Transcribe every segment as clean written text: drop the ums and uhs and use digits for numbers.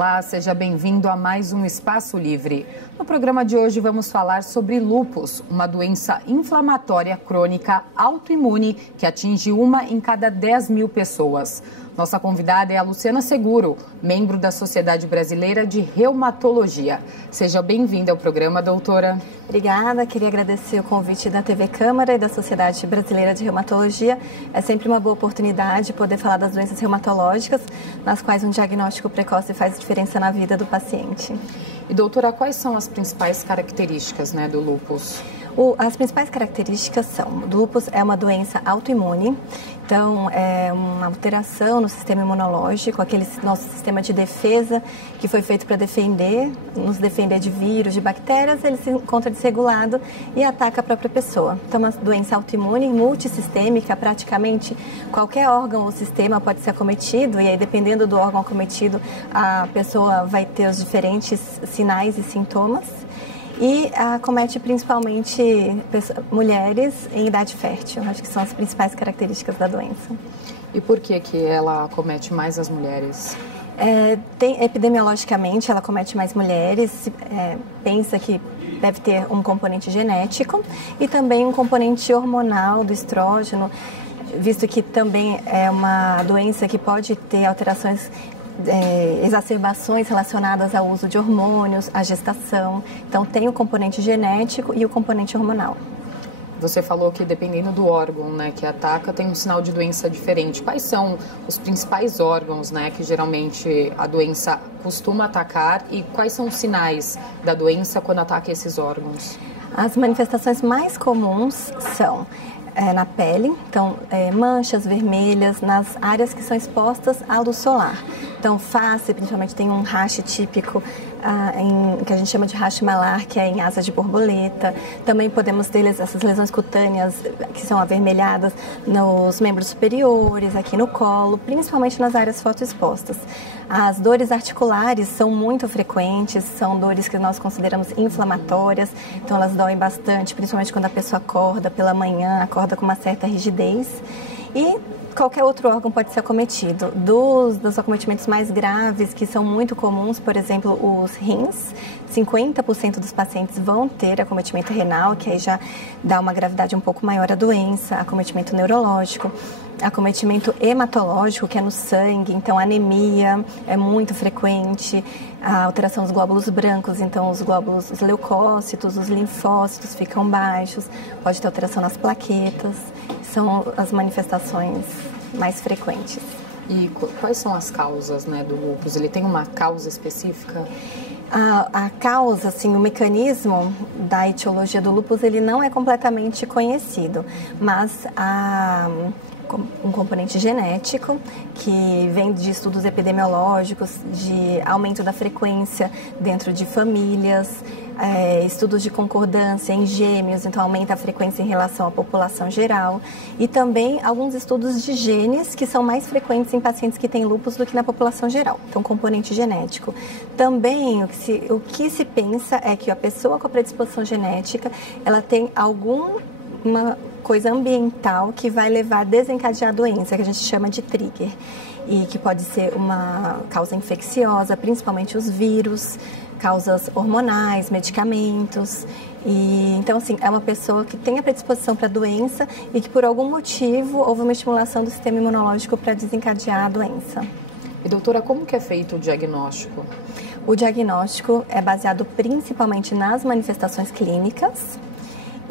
Olá, seja bem-vindo a mais um Espaço Livre. No programa de hoje vamos falar sobre lúpus, uma doença inflamatória crônica autoimune que atinge 1 em cada 10 mil pessoas. Nossa convidada é a Luciana Seguro, membro da Sociedade Brasileira de Reumatologia. Seja bem-vinda ao programa, doutora. Obrigada, queria agradecer o convite da TV Câmara e da Sociedade Brasileira de Reumatologia. É sempre uma boa oportunidade poder falar das doenças reumatológicas, nas quais um diagnóstico precoce faz diferença na vida do paciente. E doutora, quais são as principais características, do lúpus? As principais características são: o lúpus é uma doença autoimune, então é uma alteração no sistema imunológico, aquele nosso sistema de defesa que foi feito para nos defender de vírus, de bactérias, ele se encontra desregulado e ataca a própria pessoa. Então, uma doença autoimune multissistêmica, praticamente qualquer órgão ou sistema pode ser acometido, e aí dependendo do órgão acometido, a pessoa vai ter os diferentes sinais e sintomas. E acomete principalmente mulheres em idade fértil. Acho que são as principais características da doença. E por que ela acomete mais as mulheres? Epidemiologicamente, ela acomete mais mulheres. Pensa que deve ter um componente genético e também um componente hormonal do estrógeno, visto que também é uma doença que pode ter alterações, exacerbações relacionadas ao uso de hormônios, à gestação. Então, tem o componente genético e o componente hormonal. Você falou que dependendo do órgão, que ataca, tem um sinal de doença diferente. Quais são os principais órgãos, que geralmente a doença costuma atacar, e quais são os sinais da doença quando ataca esses órgãos? As manifestações mais comuns são na pele, então manchas vermelhas nas áreas que são expostas à luz solar. Então, face, principalmente, tem um rache típico que a gente chama de rache malar, que é em asa de borboleta. Também podemos ter essas lesões cutâneas que são avermelhadas nos membros superiores, aqui no colo, principalmente nas áreas fotoexpostas. As dores articulares são muito frequentes, são dores que nós consideramos inflamatórias, então elas doem bastante, principalmente quando a pessoa acorda pela manhã, acorda com uma certa rigidez. E qualquer outro órgão pode ser acometido. Dos acometimentos mais graves, que são muito comuns, por exemplo, os rins, 50% dos pacientes vão ter acometimento renal, que aí já dá uma gravidade um pouco maior à doença, acometimento neurológico, acometimento hematológico, que é no sangue, então anemia é muito frequente, a alteração dos glóbulos brancos, então os leucócitos, os linfócitos ficam baixos, pode ter alteração nas plaquetas, são as manifestações mais frequentes. E quais são as causas, do lúpus? Ele tem uma causa específica? A causa, assim, o mecanismo da etiologia do lúpus, ele não é completamente conhecido, mas um componente genético que vem de estudos epidemiológicos, de aumento da frequência dentro de famílias, estudos de concordância em gêmeos, então aumenta a frequência em relação à população geral, e também alguns estudos de genes que são mais frequentes em pacientes que têm lúpus do que na população geral, então componente genético. Também o que se pensa é que a pessoa com a predisposição genética, ela tem uma coisa ambiental que vai levar a desencadear a doença, que a gente chama de trigger, e que pode ser uma causa infecciosa, principalmente os vírus, causas hormonais, medicamentos. E então, assim, é uma pessoa que tem a predisposição para a doença e que por algum motivo houve uma estimulação do sistema imunológico para desencadear a doença. E doutora, como que é feito o diagnóstico? O diagnóstico é baseado principalmente nas manifestações clínicas,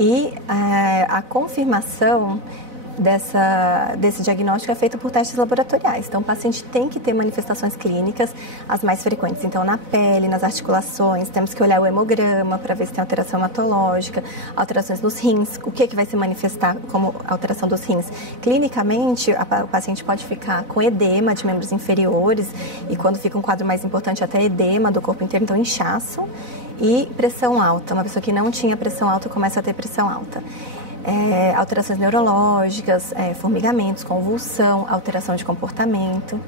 e a confirmação desse diagnóstico é feita por testes laboratoriais. Então, o paciente tem que ter manifestações clínicas, as mais frequentes. Então, na pele, nas articulações, temos que olhar o hemograma para ver se tem alteração hematológica, alterações nos rins. O que vai se manifestar como alteração dos rins? Clinicamente, o paciente pode ficar com edema de membros inferiores, e quando fica um quadro mais importante, até edema do corpo inteiro, então inchaço. E pressão alta. Uma pessoa que não tinha pressão alta começa a ter pressão alta. Alterações neurológicas, formigamentos, convulsão, alteração de comportamento,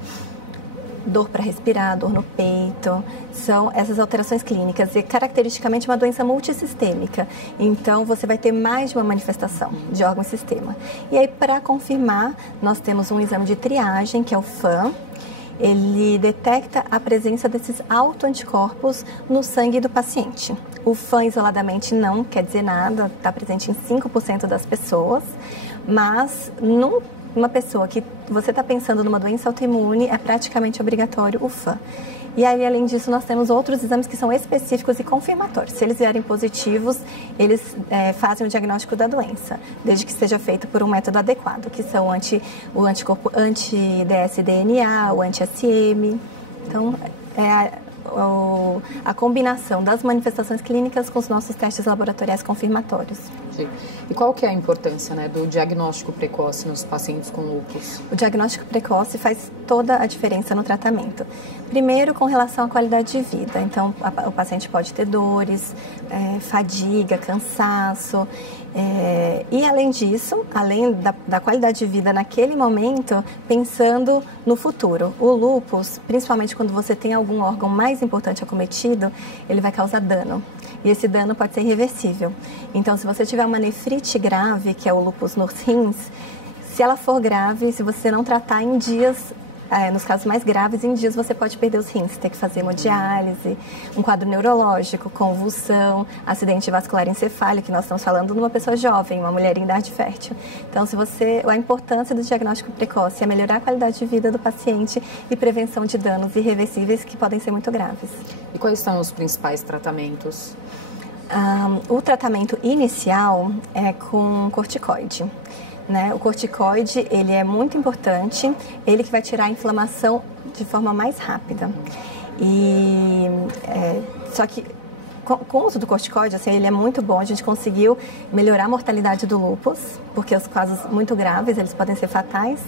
dor para respirar, dor no peito, são essas alterações clínicas, e caracteristicamente uma doença multissistêmica, então você vai ter mais de uma manifestação de órgão e sistema. E aí, para confirmar, nós temos um exame de triagem, que é o FAM, ele detecta a presença desses autoanticorpos no sangue do paciente. O FAM isoladamente não quer dizer nada, está presente em 5% das pessoas, mas numa pessoa que você está pensando numa doença autoimune, é praticamente obrigatório o FAM. E aí, além disso, nós temos outros exames que são específicos e confirmatórios. Se eles vierem positivos, eles fazem o diagnóstico da doença, desde que seja feito por um método adequado, que são o anticorpo anti-dsDNA, o anti-SM. Então, a combinação das manifestações clínicas com os nossos testes laboratoriais confirmatórios. Sim. E qual que é a importância, né, do diagnóstico precoce nos pacientes com lúpus? O diagnóstico precoce faz toda a diferença no tratamento. Primeiro, com relação à qualidade de vida. Então, o paciente pode ter dores, fadiga, cansaço. E, além disso, além da qualidade de vida naquele momento, pensando no futuro. O lúpus, principalmente quando você tem algum órgão mais importante acometido, ele vai causar dano. E esse dano pode ser irreversível. Então, se você tiver uma nefrite grave, que é o lúpus nos rins, se ela for grave, se você não tratar em dias, nos casos mais graves, em dias você pode perder os rins, ter que fazer hemodiálise, um quadro neurológico, convulsão, acidente vascular encefálico, que nós estamos falando numa pessoa jovem, uma mulher em idade fértil. Então, a importância do diagnóstico precoce é melhorar a qualidade de vida do paciente e prevenção de danos irreversíveis que podem ser muito graves. E quais são os principais tratamentos? O tratamento inicial é com corticoide. Né? O corticoide, ele é muito importante, ele que vai tirar a inflamação de forma mais rápida. Só que com o uso do corticoide, assim, ele é muito bom, a gente conseguiu melhorar a mortalidade do lúpus, porque os casos muito graves, eles podem ser fatais.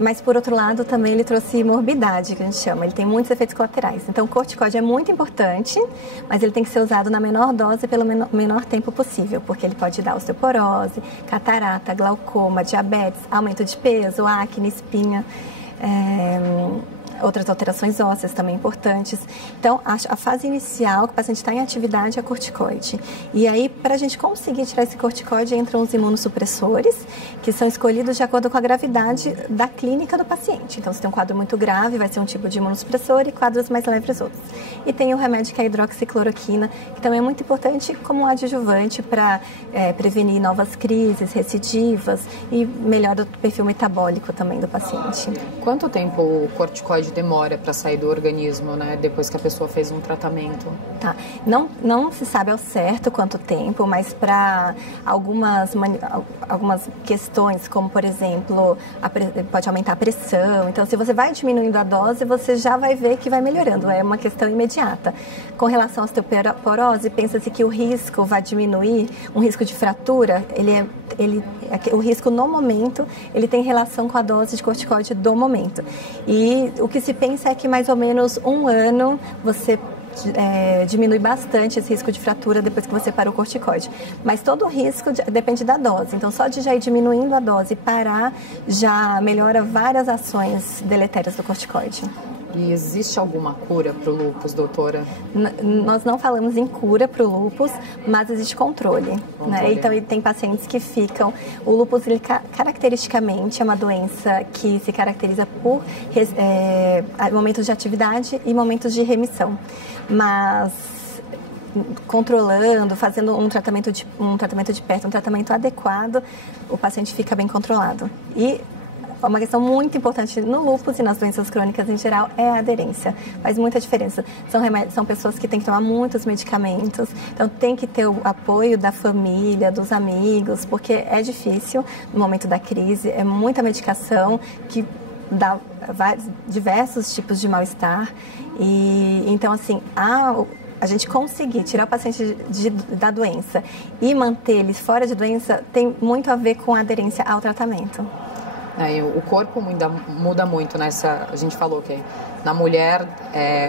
Mas, por outro lado, também ele trouxe morbidade, que a gente chama. Ele tem muitos efeitos colaterais. Então, o corticóide é muito importante, mas ele tem que ser usado na menor dose pelo menor tempo possível, porque ele pode dar osteoporose, catarata, glaucoma, diabetes, aumento de peso, acne, espinha, outras alterações ósseas também importantes. Então, a fase inicial, que o paciente está em atividade, é corticoide. E aí, para a gente conseguir tirar esse corticoide, entram os imunossupressores, que são escolhidos de acordo com a gravidade da clínica do paciente. Então, se tem um quadro muito grave, vai ser um tipo de imunossupressor, e quadros mais leves outros. E tem o remédio que é a hidroxicloroquina, que também é muito importante como adjuvante para prevenir novas crises, recidivas, e melhora o perfil metabólico também do paciente. Quanto tempo o corticoide demora para sair do organismo, né, depois que a pessoa fez um tratamento? Tá. Não se sabe ao certo quanto tempo, mas para algumas questões, como, por exemplo, pode aumentar a pressão. Então, se você vai diminuindo a dose, você já vai ver que vai melhorando. É uma questão imediata. Com relação à osteoporose, pensa-se que o risco vai diminuir, um risco de fratura, o risco no momento, ele tem relação com a dose de corticoide do momento. E o que se pensa é que mais ou menos 1 ano você diminui bastante esse risco de fratura depois que você para o corticoide. Mas todo o risco depende da dose. Então, só de já ir diminuindo a dose e parar, já melhora várias ações deletérias do corticoide. E existe alguma cura para o lúpus, doutora? Nós não falamos em cura para o lúpus, mas existe controle. Né? Então, tem pacientes que ficam... O lúpus, ele, caracteristicamente, é uma doença que se caracteriza por momentos de atividade e momentos de remissão. Mas controlando, fazendo um tratamento de perto, um tratamento adequado, o paciente fica bem controlado. E uma questão muito importante no lúpus e nas doenças crônicas em geral é a aderência. Faz muita diferença. São pessoas que têm que tomar muitos medicamentos, então tem que ter o apoio da família, dos amigos, porque é difícil no momento da crise, é muita medicação que dá diversos tipos de mal-estar. E então, assim, a gente conseguir tirar o paciente da doença e manter eles fora de doença tem muito a ver com a aderência ao tratamento. O corpo muda muito, né? A gente falou que na mulher,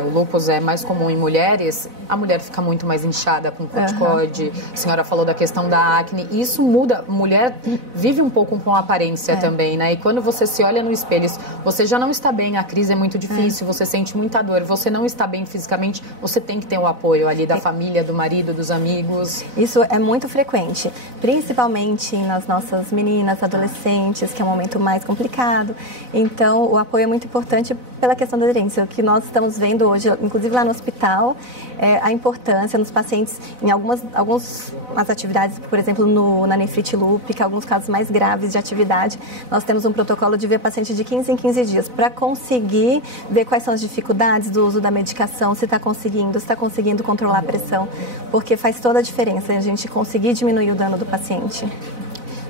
o lúpus é mais comum em mulheres, a mulher fica muito mais inchada com corticoide. A senhora falou da questão da acne. Isso muda. Mulher vive um pouco com a aparência também, né? E quando você se olha no espelho, você já não está bem, a crise é muito difícil, você sente muita dor, você não está bem fisicamente, você tem que ter o apoio ali da família, do marido, dos amigos. Isso é muito frequente, principalmente nas nossas meninas, adolescentes, que é um momento mais mais complicado. Então, o apoio é muito importante pela questão da aderência. O que nós estamos vendo hoje, inclusive lá no hospital, é a importância nos pacientes, em algumas atividades, por exemplo, na nefrite lúpica, alguns casos mais graves de atividade, nós temos um protocolo de ver paciente de 15 em 15 dias, para conseguir ver quais são as dificuldades do uso da medicação, se está conseguindo controlar a pressão, porque faz toda a diferença a gente conseguir diminuir o dano do paciente.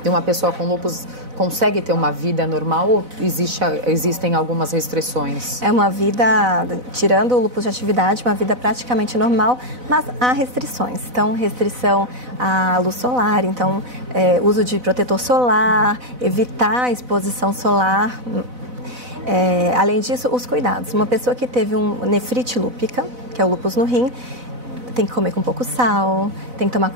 E uma pessoa com lúpus consegue ter uma vida normal ou existem algumas restrições? É uma vida, tirando o lúpus de atividade, uma vida praticamente normal, mas há restrições. Então, restrição à luz solar, então, uso de protetor solar, evitar a exposição solar. Além disso, os cuidados. Uma pessoa que teve nefrite lúpica, que é o lúpus no rim, tem que comer com pouco sal, tem que tomar,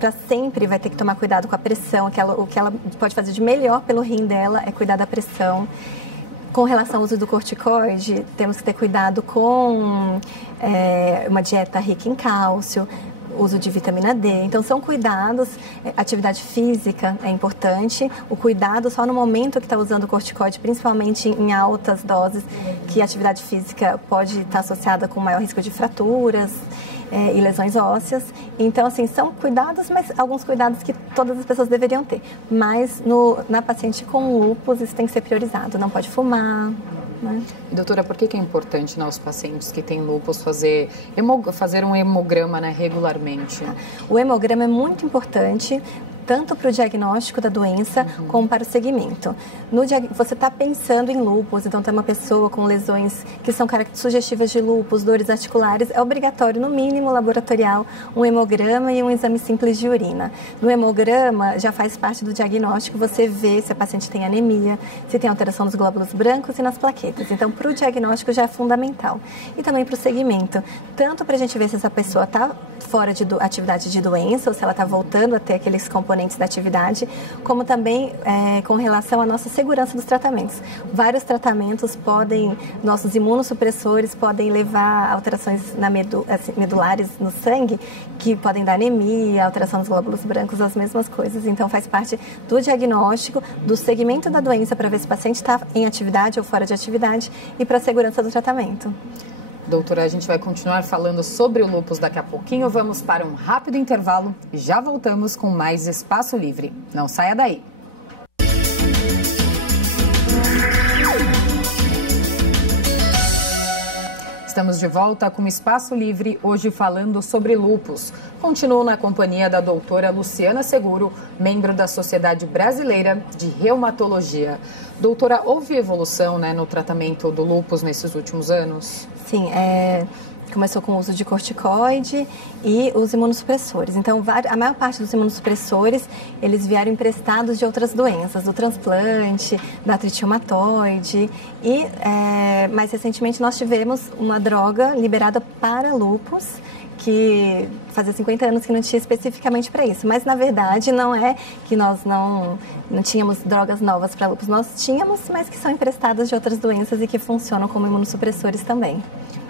para sempre vai ter que tomar cuidado com a pressão, o que ela pode fazer de melhor pelo rim dela é cuidar da pressão. Com relação ao uso do corticoide, temos que ter cuidado com uma dieta rica em cálcio, uso de vitamina D. Então, são cuidados. Atividade física é importante. O cuidado só no momento que está usando o corticoide, principalmente em altas doses, que a atividade física pode estar associada com maior risco de fraturas e lesões ósseas. Então, assim, são cuidados, mas alguns cuidados que todas as pessoas deveriam ter. Mas na paciente com lúpus, isso tem que ser priorizado. Não pode fumar, né? Doutora, por que é importante os pacientes que têm lúpus fazer um hemograma, né, regularmente? O hemograma é muito importante, tanto para o diagnóstico da doença, como para o segmento. Você está pensando em lúpus, então tem uma pessoa com lesões que são sugestivas de lúpus, dores articulares, é obrigatório, no mínimo laboratorial, um hemograma e um exame simples de urina. No hemograma, já faz parte do diagnóstico, você vê se a paciente tem anemia, se tem alteração nos glóbulos brancos e nas plaquetas. Então, para o diagnóstico já é fundamental. E também para o segmento, tanto para a gente ver se essa pessoa está fora de atividade de doença, ou se ela está voltando a ter aqueles componentes da atividade, como também com relação à nossa segurança dos tratamentos. Vários tratamentos nossos imunossupressores podem levar a alterações medulares no sangue, que podem dar anemia, alteração dos glóbulos brancos, as mesmas coisas. Então, faz parte do diagnóstico, do segmento da doença, para ver se o paciente está em atividade ou fora de atividade, e para a segurança do tratamento. Doutora, a gente vai continuar falando sobre o lúpus daqui a pouquinho. Vamos para um rápido intervalo e já voltamos com mais Espaço Livre. Não saia daí. Estamos de volta com Espaço Livre, hoje falando sobre lúpus. Continuo na companhia da doutora Luciana Seguro, membro da Sociedade Brasileira de Reumatologia. Doutora, houve evolução, né, no tratamento do lúpus nesses últimos anos? Sim, começou com o uso de corticoide e os imunossupressores. Então, a maior parte dos imunossupressores, eles vieram emprestados de outras doenças, do transplante, da artrite reumatoide. E, mais recentemente, nós tivemos uma droga liberada para lúpus, que fazia 50 anos que não tinha especificamente para isso. Mas, na verdade, não é que nós não tínhamos drogas novas para lúpus. Nós tínhamos, mas que são emprestadas de outras doenças e que funcionam como imunossupressores também.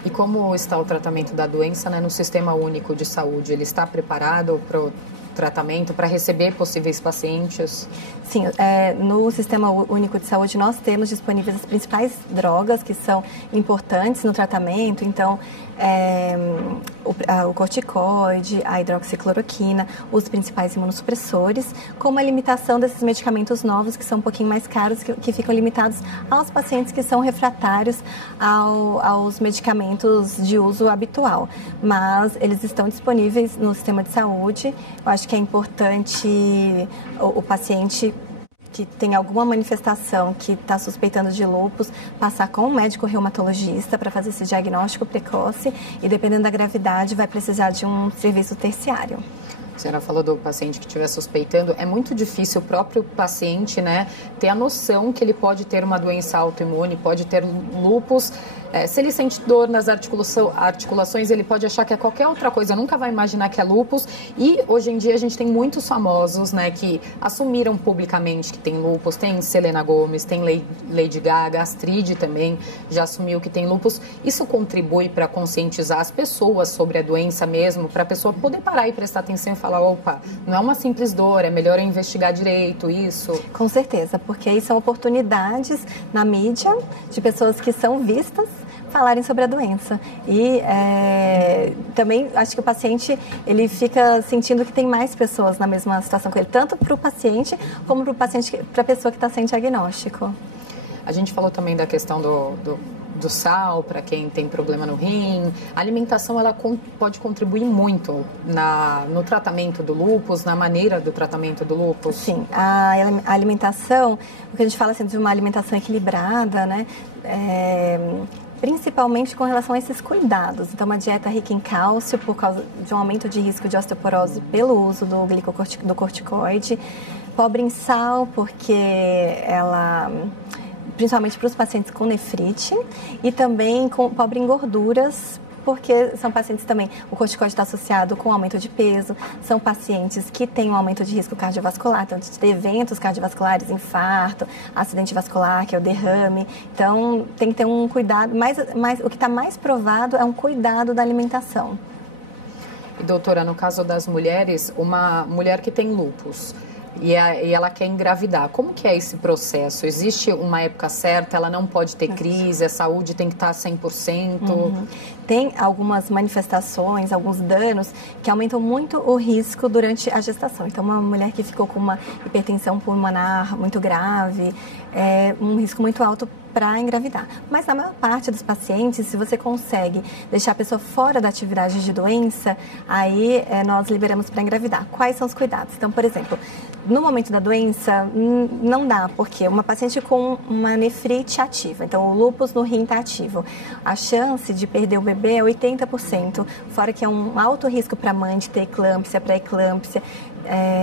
E como está o tratamento da doença, né, no Sistema Único de Saúde? Ele está preparado para o tratamento, para receber possíveis pacientes? Sim, no Sistema Único de Saúde nós temos disponíveis as principais drogas que são importantes no tratamento. Então, o corticoide, a hidroxicloroquina, os principais imunossupressores, com uma limitação desses medicamentos novos que são um pouquinho mais caros, que ficam limitados aos pacientes que são refratários aos medicamentos de uso habitual. Mas eles estão disponíveis no sistema de saúde. Eu acho que é importante o paciente que tem alguma manifestação, que está suspeitando de lúpus, passar com um médico reumatologista para fazer esse diagnóstico precoce e, dependendo da gravidade, vai precisar de um serviço terciário. A senhora falou do paciente que estiver suspeitando. É muito difícil o próprio paciente, né, ter a noção que ele pode ter uma doença autoimune, pode ter lúpus, Se ele sente dor nas articulações, ele pode achar que é qualquer outra coisa, nunca vai imaginar que é lúpus. E hoje em dia a gente tem muitos famosos, né, que assumiram publicamente que tem lúpus. Tem Selena Gomez, tem Lady Gaga, Astrid também já assumiu que tem lúpus. Isso contribui para conscientizar as pessoas sobre a doença mesmo, para a pessoa poder parar e prestar atenção e falar, opa, não é uma simples dor, é melhor eu investigar direito isso. Com certeza, porque aí são oportunidades na mídia de pessoas que são vistas falarem sobre a doença. E também acho que o paciente ele fica sentindo que tem mais pessoas na mesma situação que ele, tanto para o paciente como para a pessoa que está sem diagnóstico. A gente falou também da questão do sal, para quem tem problema no rim. A alimentação ela pode contribuir muito no tratamento do lúpus, na maneira do tratamento do lúpus? Sim, a alimentação, o que a gente fala assim, de uma alimentação equilibrada, né? Principalmente com relação a esses cuidados. Então, uma dieta rica em cálcio por causa de um aumento de risco de osteoporose pelo uso do corticoide. Pobre em sal, porque ela... principalmente para os pacientes com nefrite, e também pobre em gorduras, porque são pacientes também, o corticoide está associado com aumento de peso, são pacientes que têm um aumento de risco cardiovascular, então de ter eventos cardiovasculares, infarto, acidente vascular, que é o derrame. Então tem que ter um cuidado, mas o que está mais provado é um cuidado da alimentação. E doutora, no caso das mulheres, uma mulher que tem lúpus, e ela quer engravidar. Como que é esse processo? Existe uma época certa? Ela não pode ter crise? A saúde tem que estar 100%? Tem algumas manifestações, alguns danos que aumentam muito o risco durante a gestação. Então, uma mulher que ficou com uma hipertensão pulmonar muito grave, é um risco muito alto para engravidar. Mas na maior parte dos pacientes, se você consegue deixar a pessoa fora da atividade de doença, aí nós liberamos para engravidar. Quais são os cuidados? Então, por exemplo, no momento da doença, não dá, porque uma paciente com uma nefrite ativa, então o lúpus no rim está ativo, a chance de perder o bebê é 80%, fora que é um alto risco para a mãe de ter eclâmpsia, pré-eclâmpsia.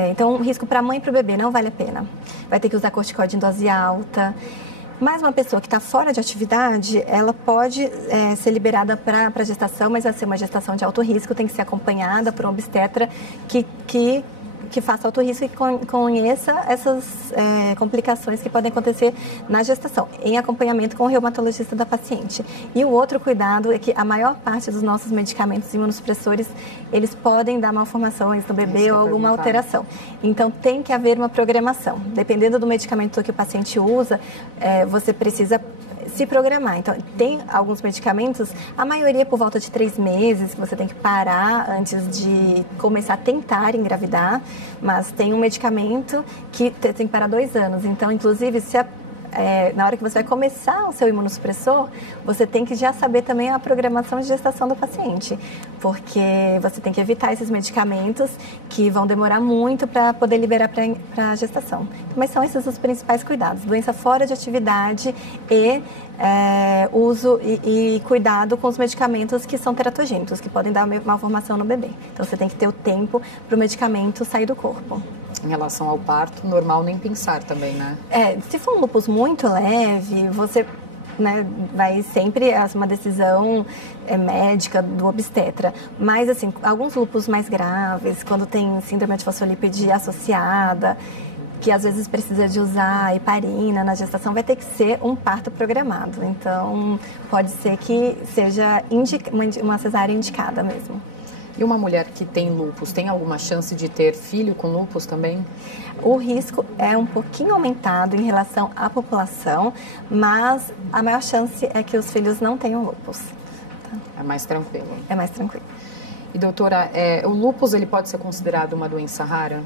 Então, o risco para a mãe e para o bebê não vale a pena. Vai ter que usar corticoide em dose alta. Mas uma pessoa que está fora de atividade, ela pode ser liberada para a gestação, mas vai ser uma gestação de alto risco, tem que ser acompanhada por um obstetra que faça alto risco e conheça essas complicações que podem acontecer na gestação, em acompanhamento com o reumatologista da paciente. E o outro cuidado é que a maior parte dos nossos medicamentos imunossupressores, eles podem dar malformações no bebê ou alguma alteração. Então, tem que haver uma programação. Dependendo do medicamento que o paciente usa, você precisa se programar. Então, tem alguns medicamentos, a maioria por volta de 3 meses, que você tem que parar antes de começar a tentar engravidar, mas tem um medicamento que tem que parar 2 anos. Então, inclusive, na hora que você vai começar o seu imunossupressor, você tem que já saber também a programação de gestação do paciente, porque você tem que evitar esses medicamentos que vão demorar muito para poder liberar para a gestação. Mas são esses os principais cuidados: doença fora de atividade e uso e cuidado com os medicamentos que são teratogênicos, que podem dar malformação no bebê. Então, você tem que ter o tempo para o medicamento sair do corpo. Em relação ao parto, normal nem pensar também, né? Se for um lúpus muito leve, você vai sempre uma decisão médica do obstetra. Mas, assim, alguns lúpus mais graves, quando tem síndrome de fosfolípide associada, que às vezes precisa de usar heparina na gestação, vai ter que ser um parto programado. Então, pode ser que seja uma cesárea indicada mesmo. E uma mulher que tem lúpus, tem alguma chance de ter filho com lúpus também? O risco é um pouquinho aumentado em relação à população, mas a maior chance é que os filhos não tenham lúpus. Tá? É mais tranquilo. É mais tranquilo. E doutora, o lúpus ele pode ser considerado uma doença rara?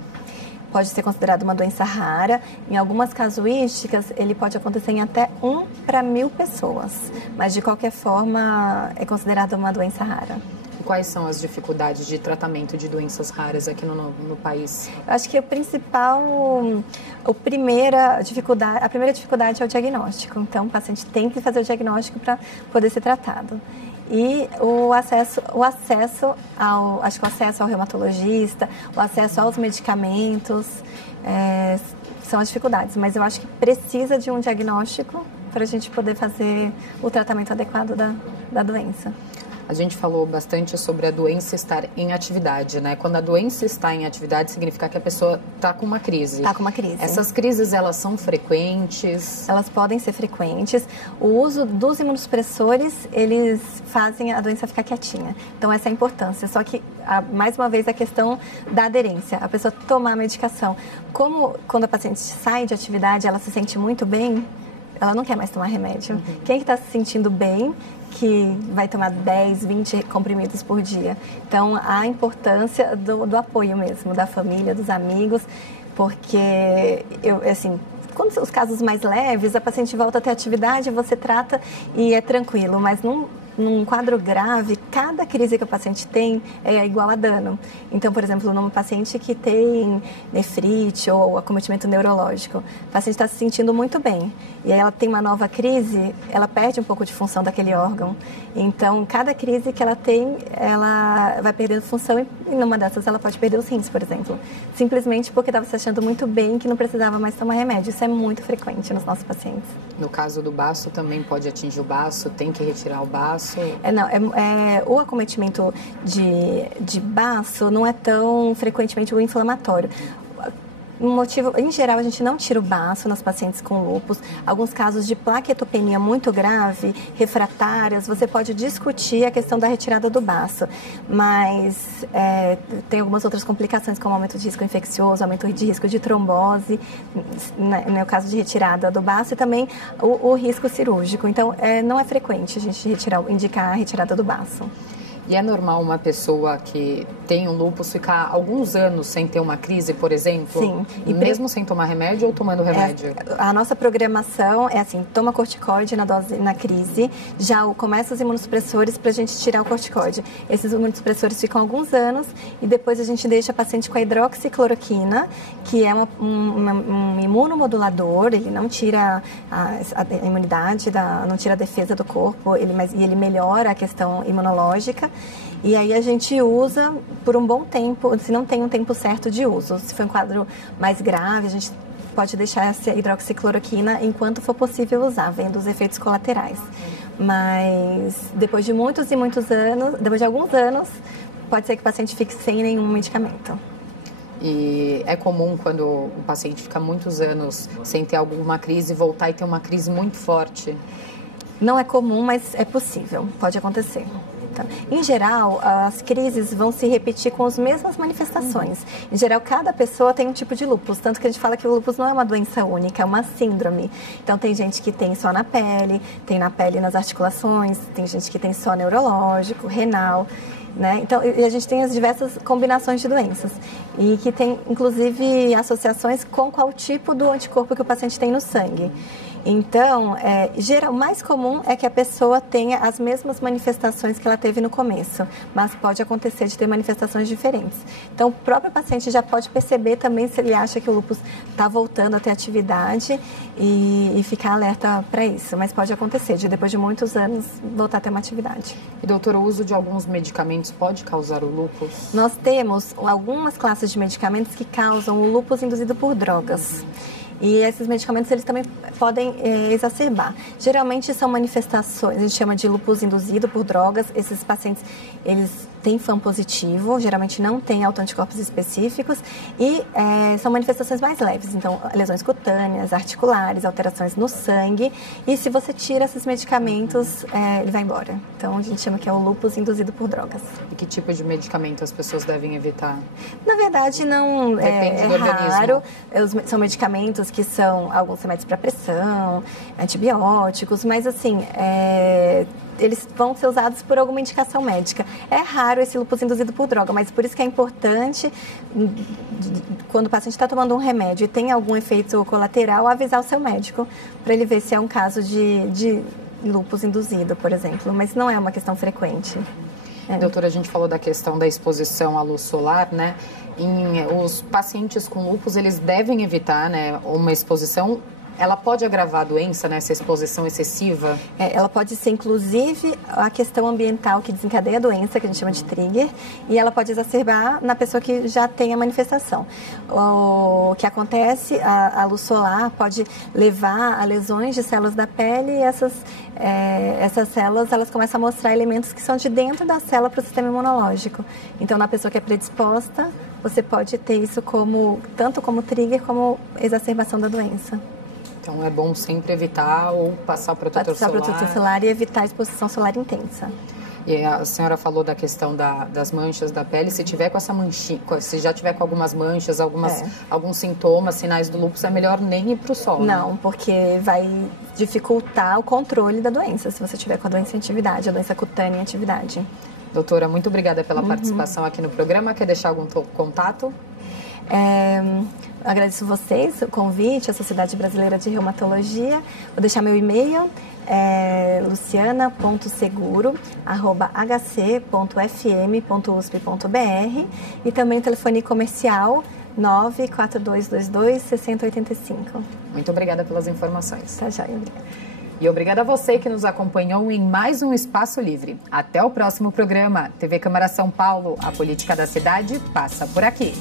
Pode ser considerado uma doença rara. Em algumas casuísticas, ele pode acontecer em até 1 para 1000 pessoas. Mas, de qualquer forma, é considerado uma doença rara. Quais são as dificuldades de tratamento de doenças raras aqui no país? Eu acho que a primeira dificuldade é o diagnóstico. Então, o paciente tem que fazer o diagnóstico para poder ser tratado. E o acesso ao reumatologista, o acesso aos medicamentos, são as dificuldades. Mas eu acho que precisa de um diagnóstico para a gente poder fazer o tratamento adequado da doença. A gente falou bastante sobre a doença estar em atividade, né? Quando a doença está em atividade, significa que a pessoa está com uma crise. Está com uma crise. Essas crises, elas são frequentes? Elas podem ser frequentes. O uso dos imunossupressores, eles fazem a doença ficar quietinha. Então, essa é a importância. Só que, mais uma vez, a questão da aderência. A pessoa tomar a medicação. Como quando a paciente sai de atividade, ela se sente muito bem, ela não quer mais tomar remédio. Quem está se sentindo bem, que vai tomar 10, 20 comprimidos por dia. Então, a importância do apoio mesmo, da família, dos amigos, porque, quando são os casos mais leves, a paciente volta a ter atividade, você trata e é tranquilo, mas num quadro grave, cada crise que o paciente tem é igual a dano. Então, por exemplo, numa paciente que tem nefrite ou acometimento neurológico, o paciente está se sentindo muito bem e aí ela tem uma nova crise, ela perde um pouco de função daquele órgão. Então, cada crise que ela tem, ela vai perdendo função e numa dessas ela pode perder os rins, por exemplo. Simplesmente porque estava se achando muito bem que não precisava mais tomar remédio. Isso é muito frequente nos nossos pacientes. No caso do baço, também pode atingir o baço, tem que retirar o baço? O acometimento de baço não é tão frequentemente o inflamatório. Em geral, a gente não tira o baço nas pacientes com lúpus. Alguns casos de plaquetopenia muito grave, refratárias, você pode discutir a questão da retirada do baço. Mas tem algumas outras complicações, como aumento de risco infeccioso, aumento de risco de trombose, no caso de retirada do baço, e também o risco cirúrgico. Então, não é frequente a gente indicar a retirada do baço. E é normal uma pessoa que tem um lúpus ficar alguns anos sem ter uma crise, por exemplo? Sim. E mesmo sem tomar remédio ou tomando remédio? A nossa programação é assim, toma corticoide na crise, já começa os imunossupressores para a gente tirar o corticoide. Esses imunossupressores ficam alguns anos e depois a gente deixa a paciente com a hidroxicloroquina, que é um imunomodulador, ele não tira a imunidade, não tira a defesa do corpo, ele melhora a questão imunológica. E aí a gente usa por um bom tempo, se não tem um tempo certo de uso. Se for um quadro mais grave, a gente pode deixar essa hidroxicloroquina enquanto for possível usar, vendo os efeitos colaterais. Mas depois de muitos e muitos anos, depois de alguns anos, pode ser que o paciente fique sem nenhum medicamento. E é comum quando o paciente fica muitos anos sem ter alguma crise, voltar e ter uma crise muito forte? Não é comum, mas é possível, pode acontecer. Em geral, as crises vão se repetir com as mesmas manifestações. Em geral, cada pessoa tem um tipo de lúpus, tanto que a gente fala que o lúpus não é uma doença única, é uma síndrome. Então, tem gente que tem só na pele, tem na pele e nas articulações, tem gente que tem só neurológico, renal, né? Então, a gente tem as diversas combinações de doenças e que tem, inclusive, associações com qual tipo do anticorpo que o paciente tem no sangue. Então, o mais comum é que a pessoa tenha as mesmas manifestações que ela teve no começo, mas pode acontecer de ter manifestações diferentes. Então, o próprio paciente já pode perceber também se ele acha que o lúpus está voltando a ter atividade e ficar alerta para isso. Mas pode acontecer de, depois de muitos anos, voltar a ter uma atividade. E, doutora, o uso de alguns medicamentos pode causar o lúpus? Nós temos algumas classes de medicamentos que causam o lúpus induzido por drogas. E esses medicamentos, eles também podem exacerbar. Geralmente são manifestações, a gente chama de lúpus induzido por drogas. Esses pacientes, eles têm FAM positivo, geralmente não têm autoanticorpos específicos e são manifestações mais leves. Então, lesões cutâneas, articulares, alterações no sangue. E se você tira esses medicamentos, ele vai embora. Então, a gente chama que é o lúpus induzido por drogas. E que tipo de medicamento as pessoas devem evitar? Na verdade, não Depende do raro. organismo. São medicamentos que são alguns remédios para pressão, antibióticos, mas assim, eles vão ser usados por alguma indicação médica. É raro esse lúpus induzido por droga, mas por isso que é importante, quando o paciente está tomando um remédio e tem algum efeito colateral, avisar o seu médico para ele ver se é um caso de lúpus induzido, por exemplo, mas não é uma questão frequente. Doutora, a gente falou da questão da exposição à luz solar, né? Os pacientes com lúpus, eles devem evitar, né, uma exposição ela pode agravar a doença nessa exposição excessiva? Ela pode ser, inclusive, a questão ambiental que desencadeia a doença, que a gente chama de trigger, e ela pode exacerbar na pessoa que já tem a manifestação. O que acontece, a luz solar pode levar a lesões de células da pele e essas células elas começam a mostrar elementos que são de dentro da célula para o sistema imunológico. Então, na pessoa que é predisposta, você pode ter isso tanto como trigger como exacerbação da doença. Então é bom sempre evitar ou passar o protetor solar. Passar o protetor solar e evitar a exposição solar intensa. E a senhora falou da questão das manchas da pele. Se tiver com essa manchinha, se já tiver com algumas manchas, alguns sintomas, sinais do lúpus, é melhor nem ir para o sol. Não, né? Porque vai dificultar o controle da doença, se você tiver com a doença em atividade, a doença cutânea em atividade. Doutora, muito obrigada pela participação aqui no programa. Quer deixar algum contato? Agradeço vocês, o convite, a Sociedade Brasileira de Reumatologia. Vou deixar meu e-mail, luciana.seguro@hc.fm.usp.br e também o telefone comercial 94222-6085. Muito obrigada pelas informações. Tá, joia, obrigada. E obrigada a você que nos acompanhou em mais um Espaço Livre. Até o próximo programa. TV Câmara São Paulo, a política da cidade passa por aqui.